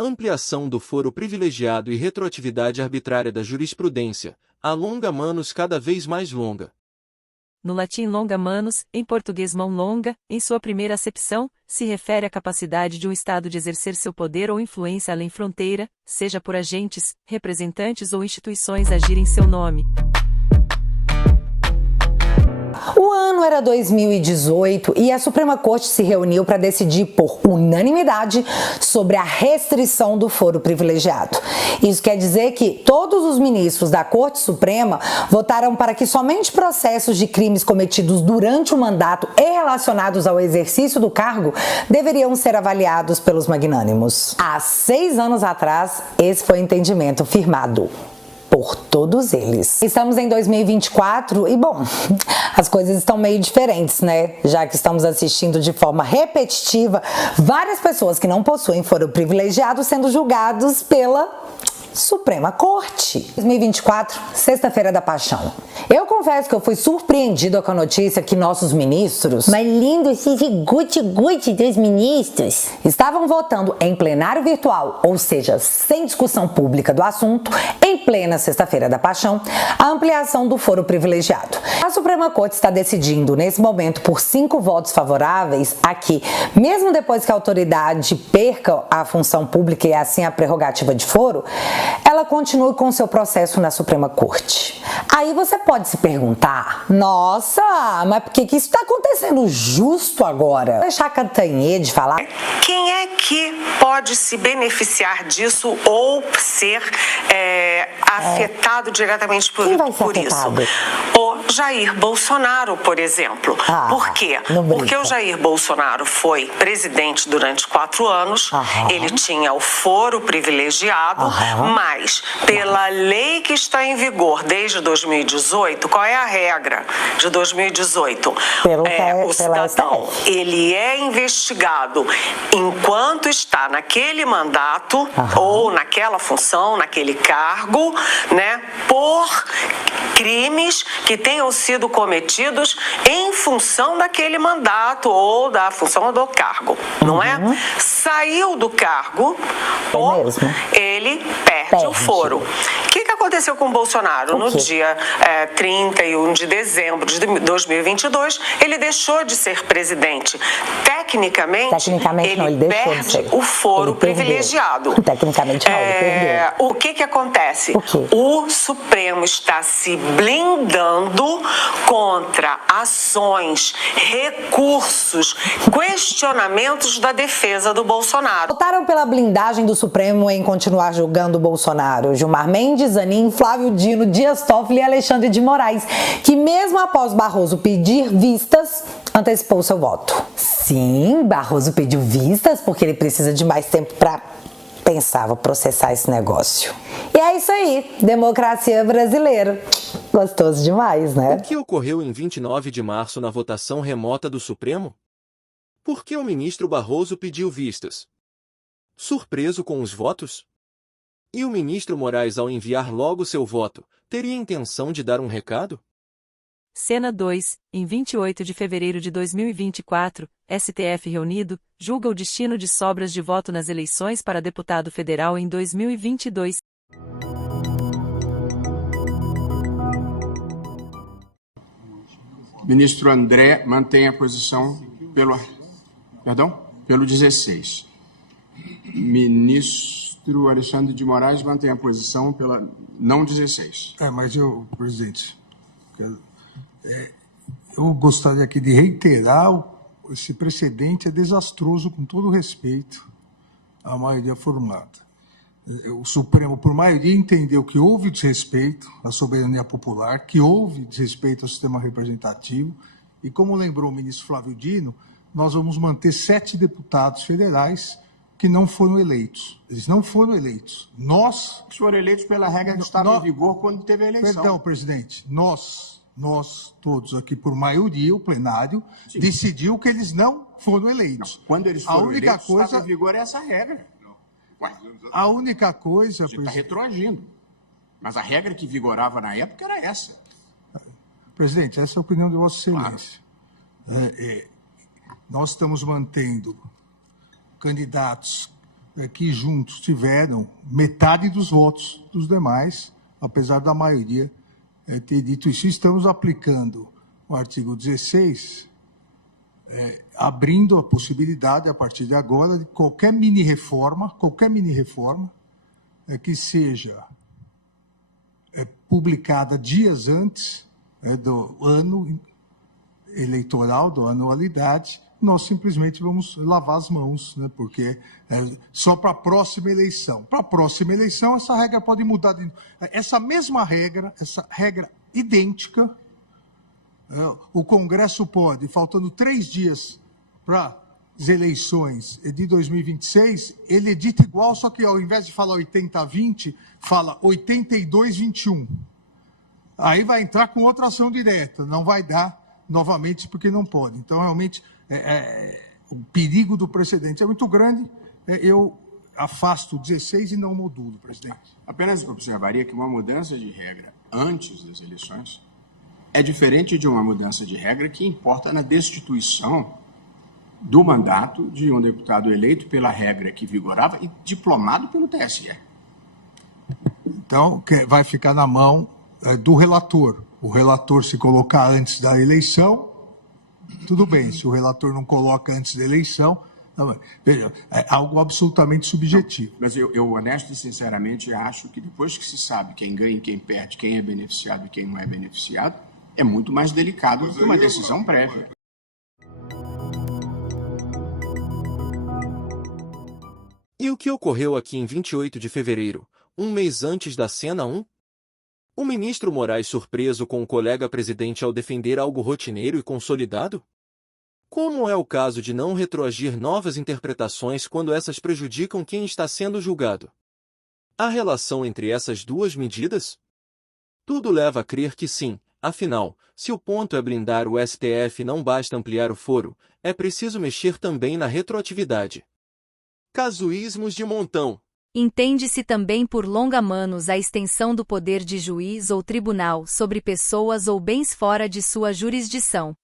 Ampliação do foro privilegiado e retroatividade arbitrária da jurisprudência. A longa manus cada vez mais longa. No latim longa manus, em português mão longa, em sua primeira acepção, se refere à capacidade de um Estado de exercer seu poder ou influência além fronteira, seja por agentes, representantes ou instituições agir em seu nome. O ano era 2018 e a Suprema Corte se reuniu para decidir por unanimidade sobre a restrição do foro privilegiado. Isso quer dizer que todos os ministros da Corte Suprema votaram para que somente processos de crimes cometidos durante o mandato e relacionados ao exercício do cargo deveriam ser avaliados pelos magnânimos. Há 6 anos atrás, esse foi o entendimento firmado por todos eles. Estamos em 2024 e, bom, as coisas estão meio diferentes, né? Já que estamos assistindo de forma repetitiva várias pessoas que não possuem foro privilegiado sendo julgados pela Suprema Corte. 2024, Sexta-feira da Paixão. Eu confesso que eu fui surpreendido com a notícia que nossos ministros, mas lindo esse guti-guti dos ministros, estavam votando em plenário virtual, ou seja, sem discussão pública do assunto, em plena Sexta-feira da Paixão, a ampliação do foro privilegiado. A Suprema Corte está decidindo, nesse momento, por 5 votos favoráveis, a que, mesmo depois que a autoridade perca a função pública e assim a prerrogativa de foro, ela continue com seu processo na Suprema Corte. Aí você pode se perguntar, nossa, mas por que isso está acontecendo justo agora? Vou deixar a Cantanhede falar. Quem é que pode se beneficiar disso ou ser afetado diretamente por isso? O Jair Bolsonaro, por exemplo. Por quê? Porque o Jair Bolsonaro foi presidente durante 4 anos, ele tinha o foro privilegiado, mas pela lei que está em vigor desde 2018, qual é a regra de 2018? O cidadão, ele é investigado enquanto está naquele mandato ou naquela função, naquele cargo, né, por crimes que tenham sido cometidos em função daquele mandato ou da função do cargo, não é? Saiu do cargo, ele perde o foro. O que aconteceu com o Bolsonaro? No dia 31 de dezembro de 2022, ele deixou de ser presidente. Tecnicamente não, ele perde o foro privilegiado. Tecnicamente não, ele perdeu. O que acontece? O Supremo está se blindando contra ações, recursos, questionamentos da defesa do Bolsonaro. Votaram pela blindagem do Supremo em continuar julgando o Bolsonaro. Gilmar Mendes, Zanin, Flávio Dino, Dias Toffoli e Alexandre de Moraes, que mesmo após Barroso pedir vistas, antecipou seu voto. Sim, Barroso pediu vistas porque ele precisa de mais tempo para pensar, vou processar esse negócio. E é isso aí, democracia brasileira. Gostoso demais, né? O que ocorreu em 29 de março na votação remota do Supremo? Por que o ministro Barroso pediu vistas? Surpreso com os votos? E o ministro Moraes, ao enviar logo seu voto, teria intenção de dar um recado? Cena 2, em 28 de fevereiro de 2024, STF reunido, julga o destino de sobras de voto nas eleições para deputado federal em 2022. Ministro André mantém a posição pelo 16. Ministro Alexandre de Moraes mantém a posição pela não 16. Mas presidente, eu gostaria aqui de reiterar esse precedente é desastroso, com todo respeito à maioria formada. O Supremo, por maioria, entendeu que houve desrespeito à soberania popular, que houve desrespeito ao sistema representativo, e como lembrou o ministro Flávio Dino, nós vamos manter 7 deputados federais que não foram eleitos. Eles não foram eleitos. Nós foram eleitos pela regra que estava em vigor quando teve a eleição. Perdão, presidente. Nós todos aqui, por maioria, o plenário, decidiu que eles não foram eleitos. Não. Quando eles foram eleitos, estava em vigor essa regra. A única coisa... A gente está retroagindo. Mas a regra que vigorava na época era essa. Presidente, essa é a opinião de Vossa Excelência. Claro. Nós estamos mantendo candidatos que juntos tiveram metade dos votos dos demais, apesar da maioria ter dito isso. Estamos aplicando o artigo 16, abrindo a possibilidade, a partir de agora, de qualquer mini-reforma que seja publicada dias antes do ano eleitoral, da anualidade, nós simplesmente vamos lavar as mãos, né? Porque só para a próxima eleição. Para a próxima eleição, essa regra pode mudar. Essa mesma regra, essa regra idêntica, o Congresso pode, faltando 3 dias para as eleições de 2026, ele edita igual, só que ao invés de falar 80-20, fala 82-21. Aí vai entrar com outra ação direta, não vai dar novamente porque não pode. Então, realmente, o perigo do precedente é muito grande. Eu afasto o 16 e não modulo, presidente. Apenas observaria que uma mudança de regra antes das eleições é diferente de uma mudança de regra que importa na destituição do mandato de um deputado eleito pela regra que vigorava e diplomado pelo TSE. Então, vai ficar na mão do relator. O relator se colocar antes da eleição, tudo bem. Se o relator não coloca antes da eleição, veja, é algo absolutamente subjetivo. Mas eu honesto e sinceramente acho que depois que se sabe quem ganha e quem perde, quem é beneficiado e quem não é beneficiado, é muito mais delicado do que uma decisão prévia. E o que ocorreu aqui em 28 de fevereiro, um mês antes da cena 1? O ministro Moraes surpreso com o colega presidente ao defender algo rotineiro e consolidado? Como é o caso de não retroagir novas interpretações quando essas prejudicam quem está sendo julgado? Há relação entre essas duas medidas? Tudo leva a crer que sim, afinal, se o ponto é blindar o STF e não basta ampliar o foro, é preciso mexer também na retroatividade. Casuísmos de montão. Entende-se também por longa-manos a extensão do poder de juiz ou tribunal sobre pessoas ou bens fora de sua jurisdição.